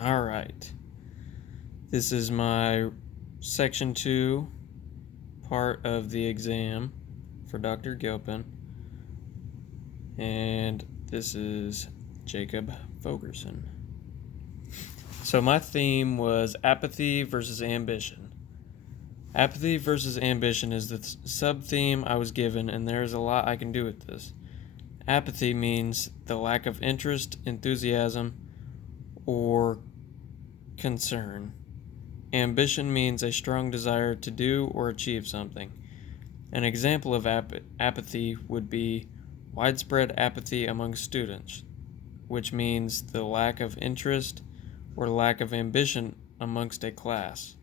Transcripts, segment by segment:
All right. This is my section 2 part of the exam for Dr. Gilpin. And this is Jacob Fogerson. So my theme was apathy versus ambition. Apathy versus ambition is the sub-theme I was given, and there is a lot I can do with this. Apathy means the lack of interest, enthusiasm, or concern. Ambition means a strong desire to do or achieve something. An example of apathy would be widespread apathy among students, which means the lack of interest or lack of ambition amongst a class.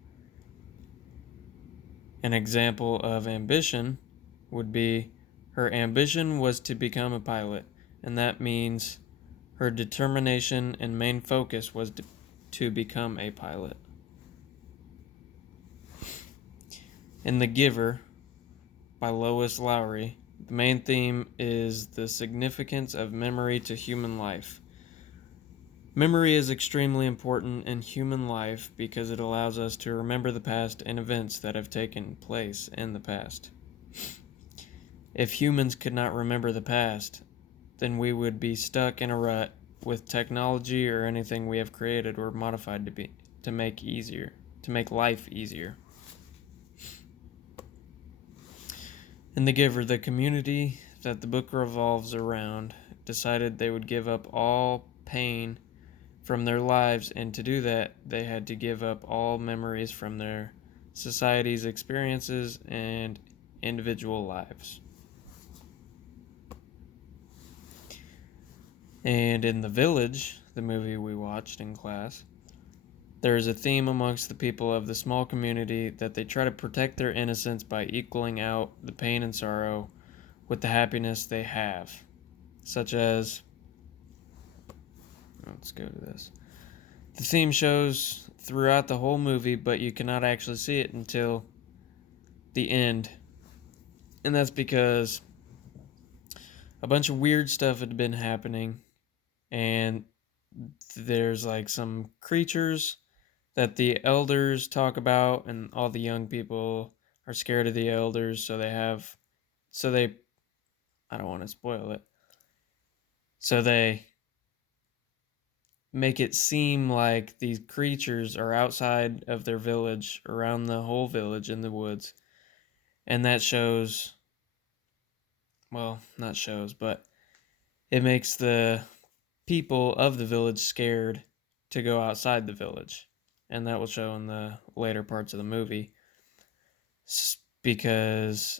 An example of ambition would be her ambition was to become a pilot, and that means her determination and main focus was to become a pilot. In The Giver by Lois Lowry, the main theme is the significance of memory to human life. Memory is extremely important in human life because it allows us to remember the past and events that have taken place in the past. If humans could not remember the past, then we would be stuck in a rut with technology or anything we have created or modified to make life easier. In The Giver, the community that the book revolves around decided they would give up all pain from their lives, and to do that, they had to give up all memories from their society's experiences and individual lives. And in The Village, the movie we watched in class, there is a theme amongst the people of the small community that they try to protect their innocence by equaling out the pain and sorrow with the happiness they have, such as, let's go to this. The theme shows throughout the whole movie, but you cannot actually see it until the end. And that's because a bunch of weird stuff had been happening, and there's like some creatures that the elders talk about, and all the young people are scared of the elders, so I don't want to spoil it. So they make it seem like these creatures are outside of their village, around the whole village in the woods. And that shows, well, not shows, but it makes the people of the village scared to go outside the village. And that will show in the later parts of the movie. Because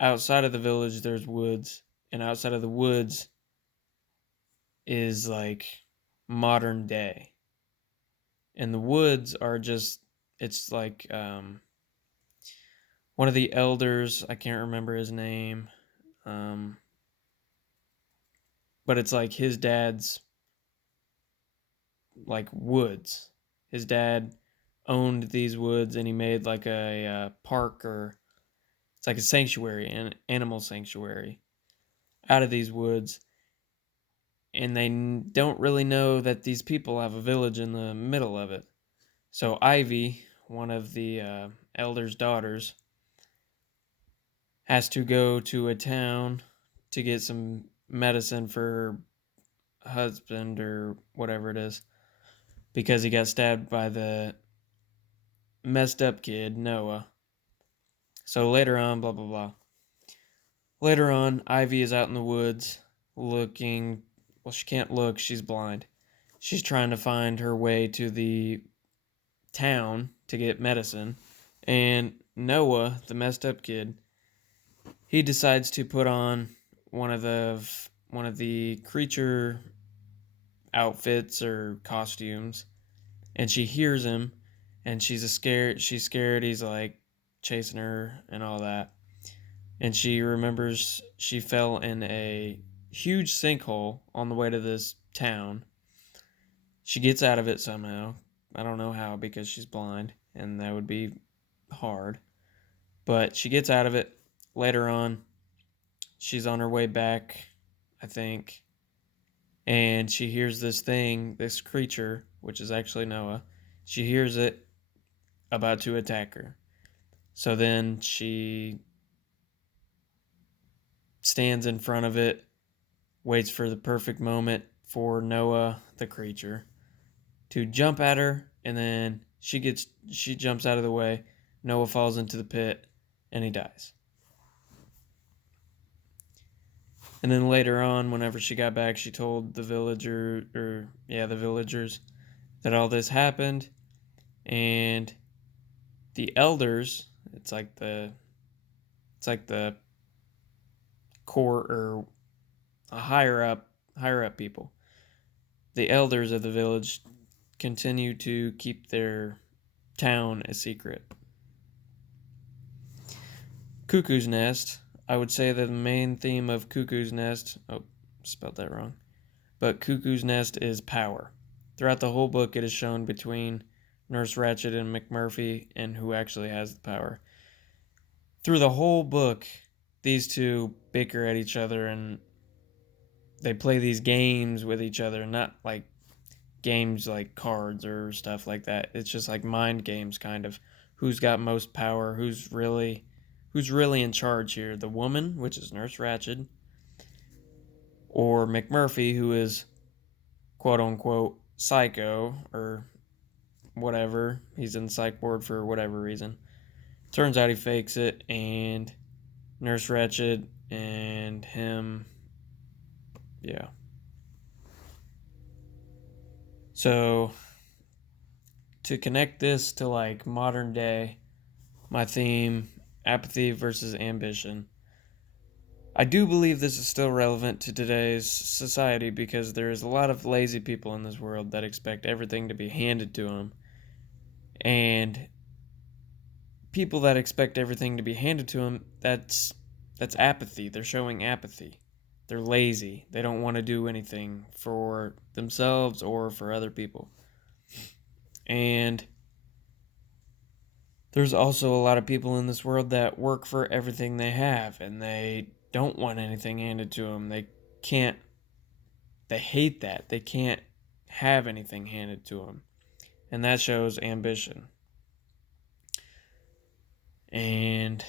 outside of the village, there's woods. And outside of the woods is like modern day. And the woods are just, it's like one of the elders, I can't remember his name, but it's like his dad's like woods. His dad owned these woods, and he made like a park, or it's like a sanctuary, an animal sanctuary out of these woods. And they don't really know that these people have a village in the middle of it. So Ivy, one of the elder's daughters, has to go to a town to get some medicine for her husband or whatever it is, because he got stabbed by the messed up kid, Noah. So later on, blah, blah, blah. Later on, Ivy is out in the woods looking. Well, she can't look, she's blind. She's trying to find her way to the town to get medicine. And Noah, the messed up kid, he decides to put on one of the creature outfits or costumes, and she hears him, and she's scared he's like chasing her and all that. And she remembers she fell in a huge sinkhole on the way to this town. She gets out of it somehow. I don't know how, because she's blind, and that would be hard. But she gets out of it. Later on, she's on her way back, I think. and she hears this creature, which is actually Noah. She hears it about to attack her. So then she stands in front of it, waits for the perfect moment for Noah, the creature, to jump at her, and then she jumps out of the way. Noah falls into the pit, and he dies. And then later on, whenever she got back, she told the villagers that all this happened, and the elders, it's like the core or higher up people. The elders of the village continue to keep their town a secret. Cuckoo's Nest, I would say that the main theme of Cuckoo's Nest, spelled that wrong, but Cuckoo's Nest is power. Throughout the whole book, it is shown between Nurse Ratched and McMurphy and who actually has the power. Through the whole book, these two bicker at each other and they play these games with each other, not like games like cards or stuff like that. It's just like mind games, kind of. Who's got most power? Who's really in charge here? The woman, which is Nurse Ratched, or McMurphy, who is quote unquote psycho or whatever. He's in psych ward for whatever reason. Turns out he fakes it, and Nurse Ratched and him, yeah. So to connect this to like modern day, my theme, apathy versus ambition. I do believe this is still relevant to today's society because there is a lot of lazy people in this world that expect everything to be handed to them. And people that expect everything to be handed to them, that's apathy. They're showing apathy. They're lazy. They don't want to do anything for themselves or for other people. And there's also a lot of people in this world that work for everything they have and they don't want anything handed to them. They hate that. They can't have anything handed to them. And that shows ambition. And